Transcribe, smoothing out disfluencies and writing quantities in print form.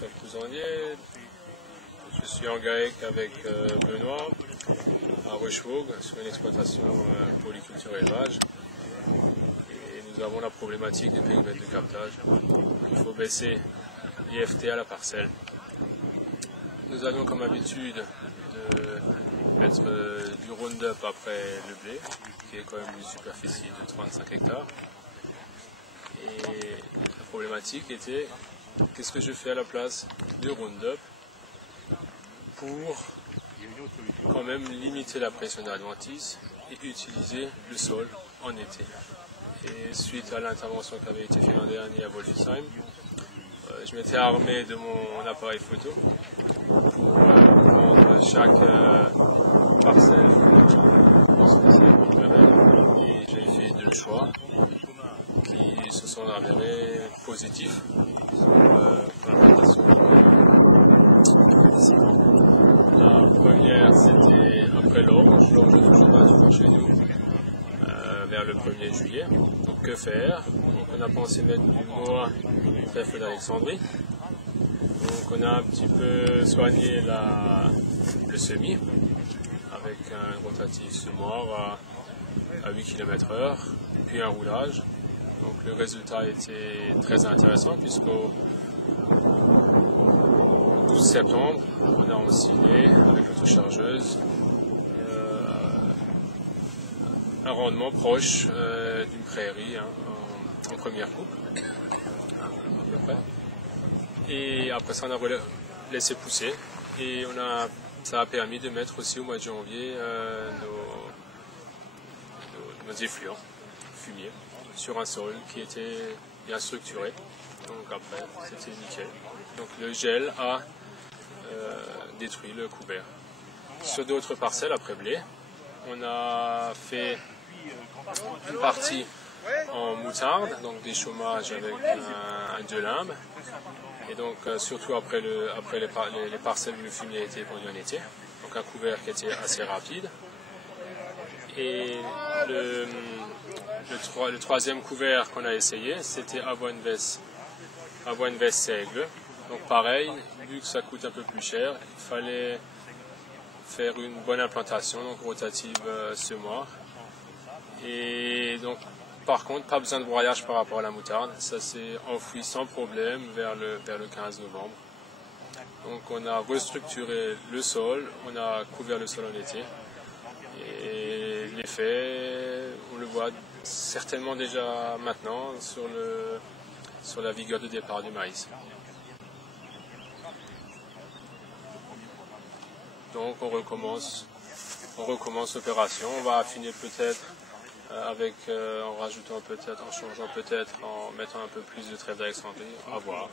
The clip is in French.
Christophe Couzandier. Je suis en GAEC avec Benoît à Rochevogue sur une exploitation polyculture élevage. Et nous avons la problématique du périmètre de captage. Il faut baisser l'IFT à la parcelle. Nous avions comme habitude de mettre du Roundup après le blé, qui est quand même une superficie de 35 hectares. Et la problématique était, qu'est-ce que je fais à la place du Roundup pour quand même limiter la pression d'adventice et utiliser le sol en été. Et suite à l'intervention qui avait été faite l'an dernier à Voldisheim, je m'étais armé de mon appareil photo pour prendre chaque parcelle et j'ai fait deux choix qui se sont avérés positifs pour l'implantation. La première, c'était après l'orge. L'orge est toujours chez nous vers le 1er juillet. Donc que faire? Donc on a pensé mettre du mois trèfle d'Alexandrie. Donc on a un petit peu soigné le semis avec un rotatif semoir à 8 km/h, puis un roulage. Donc le résultat était très intéressant puisqu'au 12 septembre, on a oscillé avec l'autochargeuse un rendement proche d'une prairie en première coupe, à peu près. Et après ça, on a laissé pousser et ça a permis de mettre aussi au mois de janvier nos effluents fumiers sur un sol qui était bien structuré. Donc après, c'était nickel. Donc le gel a détruit le couvert. Sur d'autres parcelles après blé, on a fait une partie en moutarde, donc des chômages avec un deux limbes. Et donc surtout après les parcelles où le fumier a été pondu en été. Donc un couvert qui était assez rapide. Et le troisième couvert qu'on a essayé, c'était Avoine-Vest-Seigle. Donc pareil, vu que ça coûte un peu plus cher, il fallait faire une bonne implantation, donc rotative semoir. Et donc par contre, pas besoin de broyage par rapport à la moutarde, ça s'est enfoui sans problème vers le 15 novembre. Donc on a restructuré le sol, on a couvert le sol en été. Et l'effet, on le voit certainement déjà maintenant sur la vigueur de départ du maïs. Donc on recommence l'opération, on va affiner peut-être en changeant peut-être, en mettant un peu plus de trèfle d'Alexandrie, à voir.